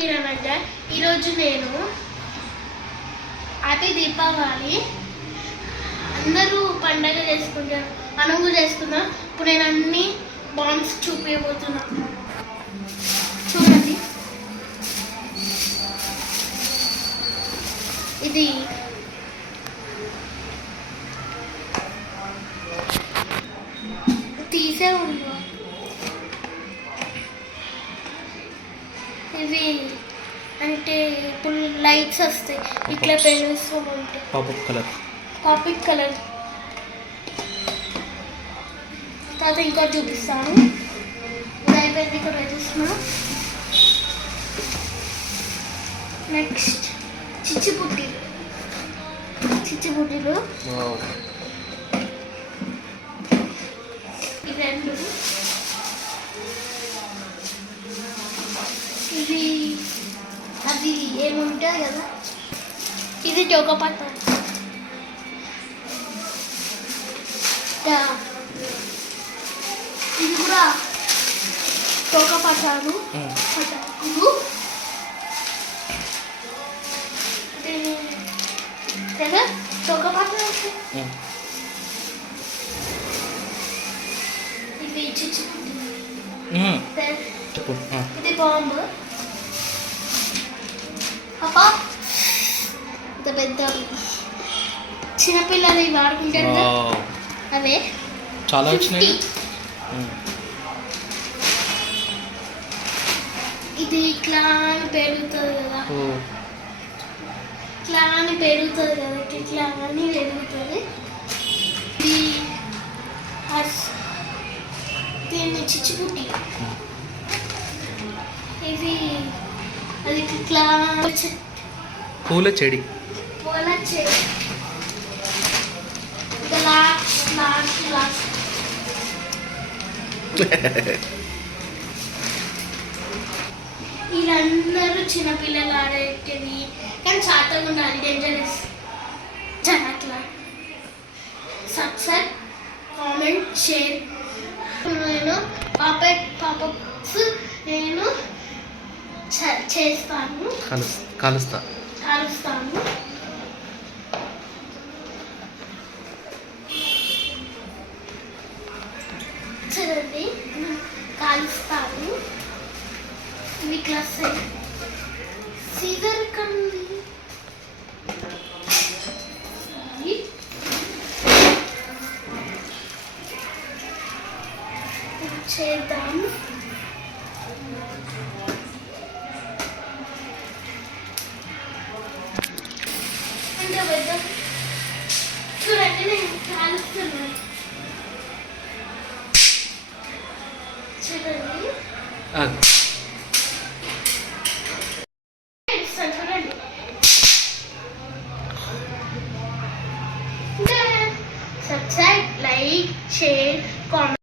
కిరణ్ అండి. ఈరోజు నేను హ్యాపీ దీపావళి. అందరూ పండగ చేసుకుంటారు, మనం చేసుకుందాం. ఇప్పుడు నేను అన్ని బాంబ్స్ చూపించబోతున్నా. చూడండి, ఇది తీసే ఉంది. ఇవి అంటే ఇప్పుడు లైట్స్ వస్తాయి, ఇట్లా పెళ్ళిస్తూ ఉంటాయి. పాపిక్ కలర్ తర్వాత ఇంకా చూపిస్తాను. అయిపోయింది, ఇక్కడ చూస్తున్నా. నెక్స్ట్ చిచ్చుబుడ్డీలు ఈ రెండు. ఇది అది ఏముంటుంది కదా, ఇది చౌకపట్ట. ఇది కూడా చౌకపట్టాలు కదా, చౌకపట్ట. ఇవి ఇది బాంబు. పాపా ఇంత పెద్ద చిన్నపిల్లలు ఇవి ఆడుకుంటారు కదా, అవే చాలా వచ్చినాయి. ఇది ఇట్లా అని పెరుగుతుంది కదా, ఇట్లా అని పెరుగుతుంది కదా, ఇట్లా అని పెరుగుతుంది. ఇది దీన్ని చిచ్చుబుడ్డి. ఇది అది ఇట్లా పూల చెడి. వీళ్ళందరూ చిన్నపిల్లలు ఆడేటివి, కానీ శాతం ఉండాలి, డేంజరస్. అట్లా సబ్స్క్రైబ్, కామెంట్, షేర్. నేను పాపప్స్ నేను చేస్తాను, కాలుస్తాను. చూడండి, కాలుస్తాను. ఇవి క్లాస్ సీజర్ కండి చేద్దాం. అంటే పెద్ద చూడండి, నేను కాలుస్తున్నాను. చూడండి, చూడండి. Subscribe, like, share, comment.